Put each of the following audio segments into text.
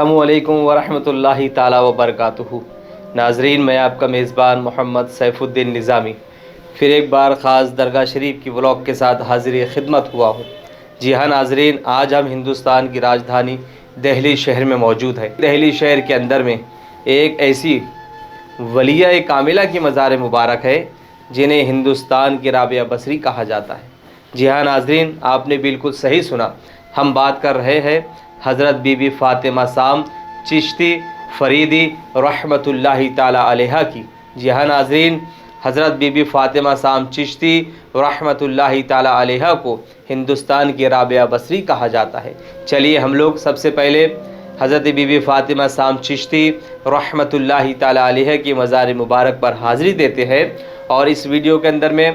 السلام علیکم ورحمۃ اللہ تعالی وبرکاتہ۔ ناظرین، میں آپ کا میزبان محمد سیف الدین نظامی پھر ایک بار خاص درگاہ شریف کی ولاگ کے ساتھ حاضر خدمت ہوا ہوں۔ جی ہاں ناظرین، آج ہم ہندوستان کی راجدھانی دہلی شہر میں موجود ہے۔ دہلی شہر کے اندر میں ایک ایسی ولیہ کاملہ کی مزار مبارک ہے جنہیں ہندوستان کی رابعہ بصری کہا جاتا ہے۔ جی ہاں ناظرین، آپ نے بالکل صحیح سنا، ہم بات کر رہے ہیں حضرت بی بی فاطمہ سام چشتی فریدی رحمۃ اللہ تعالی علیہ کی۔ جی ہاں ناظرین، حضرت بی بی فاطمہ سام چشتی رحمۃ اللہ تعالی علیہ کو ہندوستان کی رابعہ بصری کہا جاتا ہے۔ چلیے ہم لوگ سب سے پہلے حضرت بی بی فاطمہ سام چشتی رحمۃ اللہ تعالی علیہ کی مزار مبارک پر حاضری دیتے ہیں، اور اس ویڈیو کے اندر میں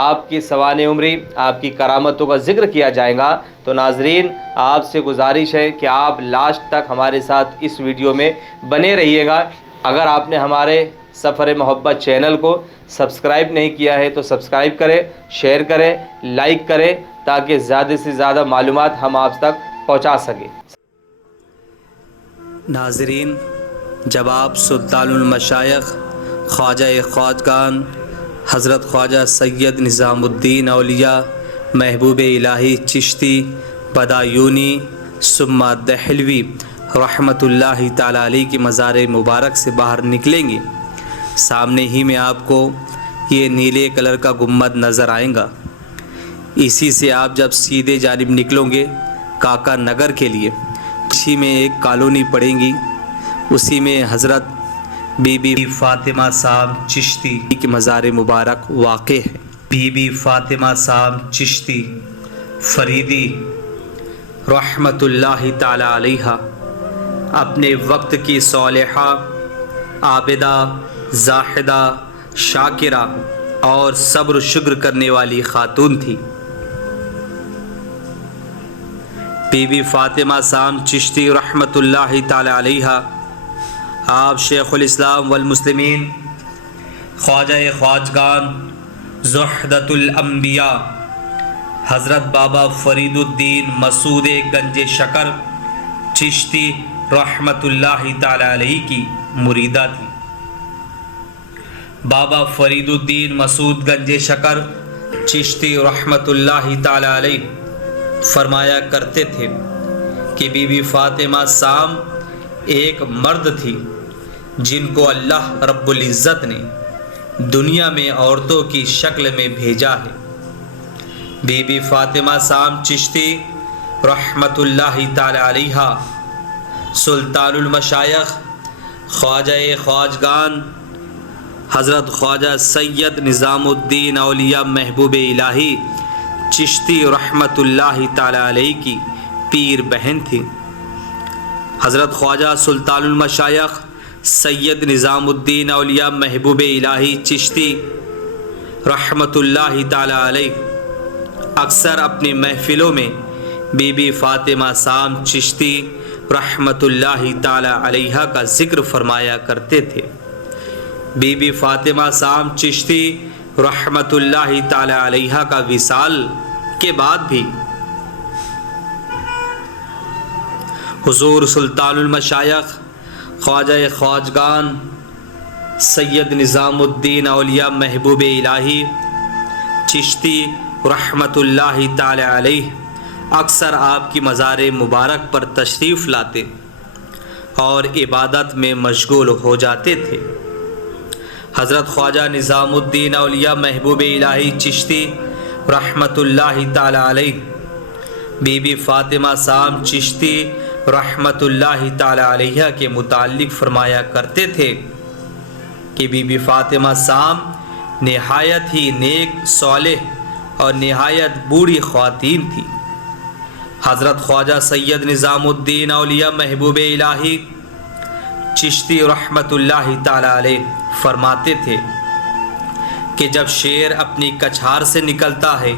آپ کی سوانح عمری، آپ کی کرامتوں کا ذکر کیا جائے گا۔ تو ناظرین، آپ سے گزارش ہے کہ آپ لاسٹ تک ہمارے ساتھ اس ویڈیو میں بنے رہیے گا۔ اگر آپ نے ہمارے سفر محبت چینل کو سبسکرائب نہیں کیا ہے تو سبسکرائب کریں، شیئر کریں، لائک کریں، تاکہ زیادہ سے زیادہ معلومات ہم آپ تک پہنچا سکیں۔ ناظرین، جب آپ سلطان المشائخ خواجہ خواجگان حضرت خواجہ سید نظام الدین اولیاء محبوب الہی چشتی بدایونی ثم دہلوی رحمۃ اللہ تعالی علیہ کی مزار مبارک سے باہر نکلیں گے، سامنے ہی میں آپ کو یہ نیلے کلر کا گنبد نظر آئے گا۔ اسی سے آپ جب سیدھے جانب نکلو گے کاکا نگر کے لیے، اسی میں ایک کالونی پڑیں گی، اسی میں حضرت بی بی فاطمہ سام چشتی کی مزار مبارک واقع ہے۔ بی بی فاطمہ سام چشتی فریدی رحمۃ اللہ تعالی علیہ اپنے وقت کی صالحہ، عابدہ، زاہدہ، شاکرہ اور صبر و شکر کرنے والی خاتون تھی۔ بی بی فاطمہ سام چشتی رحمۃ اللہ تعالی علیہ آپ شیخ الاسلام والمسلمین، خواجہ خواجگان، زہدۃ الانبیاء حضرت بابا فرید الدین مسعود گنج شکر چشتی رحمۃ اللہ تعالی علیہ کی مریدہ تھی۔ بابا فرید الدین مسعود گنج شکر چشتی رحمۃ اللہ تعالی علیہ فرمایا کرتے تھے کہ بی بی فاطمہ سام ایک مرد تھی جن کو اللہ رب العزت نے دنیا میں عورتوں کی شکل میں بھیجا ہے۔ بی بی فاطمہ سام چشتی رحمۃ اللہ تعالی علیہ سلطان المشائخ خواجہ خواجگان حضرت خواجہ سید نظام الدین اولیاء محبوب الہی چشتی رحمۃ اللہ تعالی علیہ کی پیر بہن تھی۔ حضرت خواجہ سلطان المشائخ سید نظام الدین اولیاء محبوب الہی چشتی رحمۃ اللہ تعالی علیہ اکثر اپنی محفلوں میں بی بی فاطمہ سام چشتی رحمۃ اللہ تعالی علیہ کا ذکر فرمایا کرتے تھے۔ بی بی فاطمہ سام چشتی رحمۃ اللہ تعالی علیہ کا وصال کے بعد بھی حضور سلطان المشائخ خواجہ خواجگان سید نظام الدین اولیاء محبوب الہی چشتی رحمۃ اللہ تعالی علیہ اکثر آپ کی مزار مبارک پر تشریف لاتے اور عبادت میں مشغول ہو جاتے تھے۔ حضرت خواجہ نظام الدین اولیاء محبوب الہی چشتی رحمۃ اللہ تعالی علیہ بی بی فاطمہ سام چشتی رحمۃ اللہ تعالی علیہ کے متعلق فرمایا کرتے تھے کہ بی بی فاطمہ سام نہایت ہی نیک، صالح اور نہایت بوڑھی خواتین تھی۔ حضرت خواجہ سید نظام الدین اولیاء محبوب الہی چشتی رحمۃ اللہ تعالی علیہ فرماتے تھے کہ جب شیر اپنی کچھار سے نکلتا ہے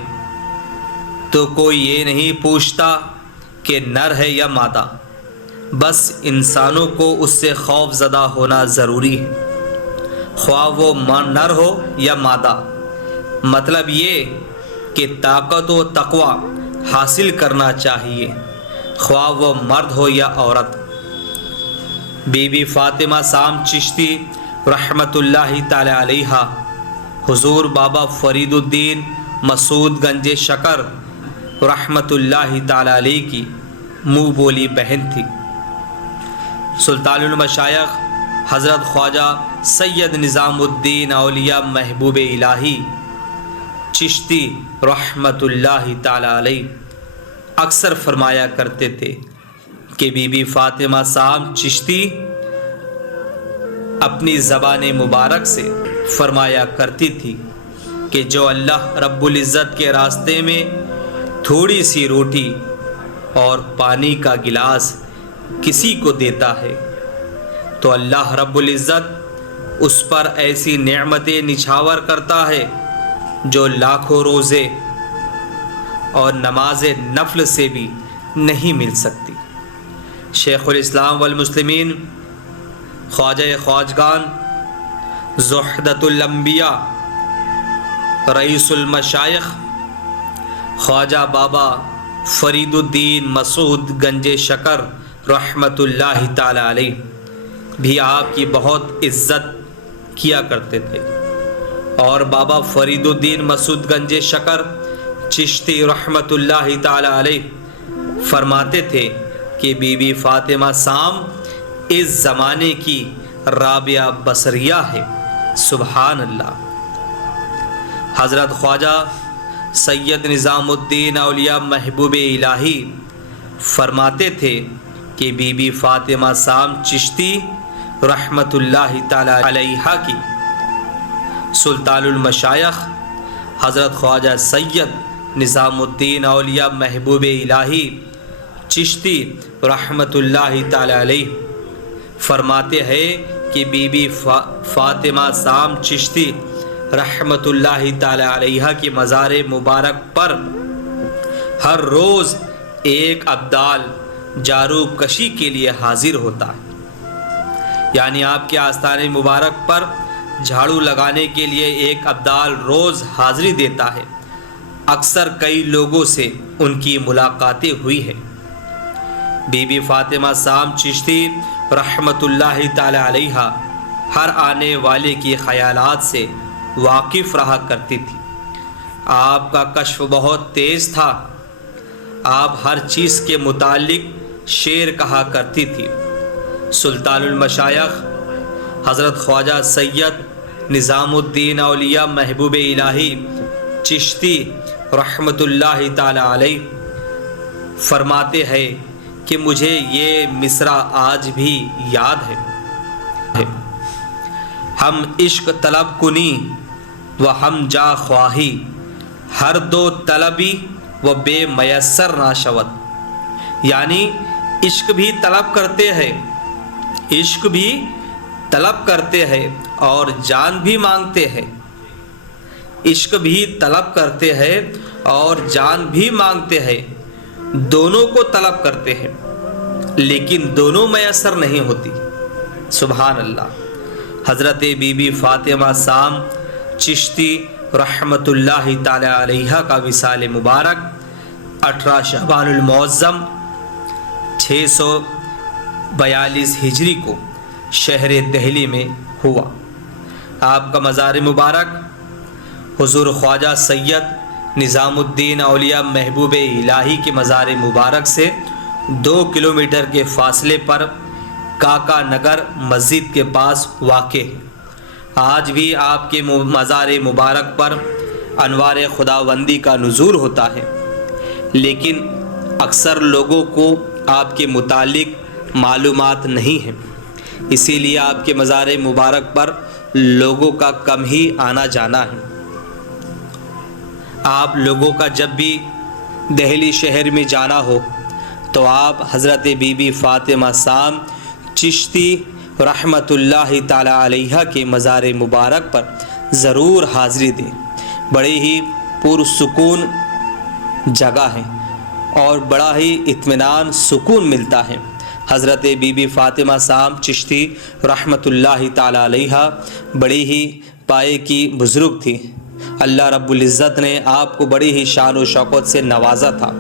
تو کوئی یہ نہیں پوچھتا کہ نر ہے یا مادہ، بس انسانوں کو اس سے خوف زدہ ہونا ضروری ہے، خواہ وہ نر ہو یا مادہ۔ مطلب یہ کہ طاقت و تقوی حاصل کرنا چاہیے، خواہ وہ مرد ہو یا عورت۔ بی بی فاطمہ سام چشتی رحمۃ اللہ تعالی علیہا حضور بابا فرید الدین مسعود گنج شکر رحمۃ اللہ تعالی علیہ کی منہ بولی بہن تھی۔ سلطان المشائخ حضرت خواجہ سید نظام الدین اولیاء محبوب الہی چشتی رحمۃ اللہ تعالی علیہ اکثر فرمایا کرتے تھے کہ بی بی فاطمہ سام چشتی اپنی زبان مبارک سے فرمایا کرتی تھی کہ جو اللہ رب العزت کے راستے میں تھوڑی سی روٹی اور پانی کا گلاس کسی کو دیتا ہے تو اللہ رب العزت اس پر ایسی نعمتیں نچھاور کرتا ہے جو لاکھوں روزے اور نماز نفل سے بھی نہیں مل سکتی۔ شیخ الاسلام والمسلمین خواجہ خواجگان زہدۃ الانبیاء رئیس المشائخ خواجہ بابا فرید الدین مسعود گنج شکر رحمۃ اللہ تعالی علیہ بھی آپ کی بہت عزت کیا کرتے تھے، اور بابا فرید الدین مسعود گنج شکر چشتی رحمۃ اللہ تعالی علیہ فرماتے تھے کہ بی بی فاطمہ سام اس زمانے کی رابعہ بصریہ ہے۔ سبحان اللہ۔ حضرت خواجہ سید نظام الدین اولیاء محبوب الہی فرماتے تھے کہ بی بی فاطمہ سام چشتی رحمۃ اللہ تعالی علیہا کی سلطان المشائخ حضرت خواجہ سید نظام الدین اولیاء محبوب الہی چشتی رحمۃ اللہ تعالی علیہ فرماتے ہیں کہ بی بی فاطمہ سام چشتی رحمۃ اللہ تعالی علیہ کی مزار مبارک پر ہر روز ایک ابدال جاروب کشی کے لیے حاضر ہوتا ہے، یعنی آپ کے آستانے مبارک پر جھاڑو لگانے کے لیے ایک ابدال روز حاضری دیتا ہے۔ اکثر کئی لوگوں سے ان کی ملاقاتیں ہوئی ہیں۔ بی بی فاطمہ سام چشتی رحمۃ اللہ تعالی علیہ ہر آنے والے کی خیالات سے واقف رہا کرتی تھی۔ آپ کا کشف بہت تیز تھا، آپ ہر چیز کے متعلق شعر کہا کرتی تھی۔ سلطان المشائخ حضرت خواجہ سید نظام الدین اولیاء محبوب الہی چشتی رحمۃ اللہ تعالی علیہ فرماتے ہیں کہ مجھے یہ مصرع آج بھی یاد ہے، ہم عشق طلب کنی و ہم جا خواہی، ہر دو طلبی و بے میسر نہ شود، یعنی عشق بھی طلب کرتے ہیں، عشق بھی طلب کرتے ہیں اور جان بھی مانگتے ہیں، عشق بھی طلب کرتے ہیں اور جان بھی مانگتے ہیں، دونوں کو طلب کرتے ہیں لیکن دونوں میسر نہیں ہوتی۔ سبحان اللہ۔ حضرت بی بی فاطمہ سام چشتی رحمۃ اللہ تعالی علیہ کا وصال مبارک 18 شعبان المعظم 642 ہجری کو شہر دہلی میں ہوا۔ آپ کا مزار مبارک حضور خواجہ سید نظام الدین اولیاء محبوب الہی کے مزار مبارک سے 2 کلومیٹر کے فاصلے پر کاکا نگر مسجد کے پاس واقع ہے۔ آج بھی آپ کے مزار مبارک پر انوار خداوندی کا نزول ہوتا ہے، لیکن اکثر لوگوں کو آپ کے متعلق معلومات نہیں ہیں، اسی لیے آپ کے مزار مبارک پر لوگوں کا کم ہی آنا جانا ہے۔ آپ لوگوں کا جب بھی دہلی شہر میں جانا ہو تو آپ حضرت بی بی فاطمہ سام چشتی رحمۃ اللہ تعالی علیہ کے مزار مبارک پر ضرور حاضری دیں، بڑی ہی پرسکون جگہ ہے اور بڑا ہی اطمینان سکون ملتا ہے۔ حضرت بی بی فاطمہ سام چشتی رحمۃ اللہ تعالی علیہ بڑی ہی پائے کی بزرگ تھی۔ اللہ رب العزت نے آپ کو بڑی ہی شان و شوکت سے نوازا تھا۔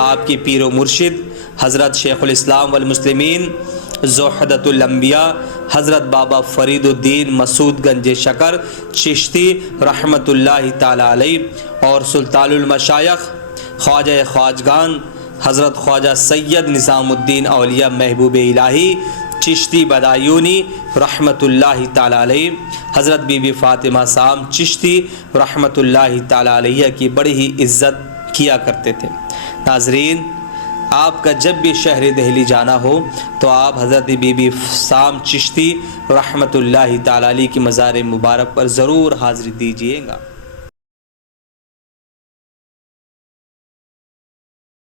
آپ کی پیر و مرشد حضرت شیخ الاسلام والمسلمین زہدۃ الانبیاء حضرت بابا فرید الدین مسعود گنج شکر چشتی رحمۃ اللہ تعالی علیہ، اور سلطان المشائخ خواجہ خواجگان حضرت خواجہ سید نظام الدین اولیاء محبوب الہی چشتی بدایونی رحمۃ اللہ تعالی علیہ، حضرت بی بی فاطمہ صاحب چشتی رحمۃ اللہ تعالی علیہ کی بڑی ہی عزت کیا کرتے تھے۔ ناظرین، آپ کا جب بھی شہر دہلی جانا ہو تو آپ حضرت بی بی صاحب چشتی رحمۃ اللہ تعالی علیہ کی مزار مبارک پر ضرور حاضری دیجیے گا۔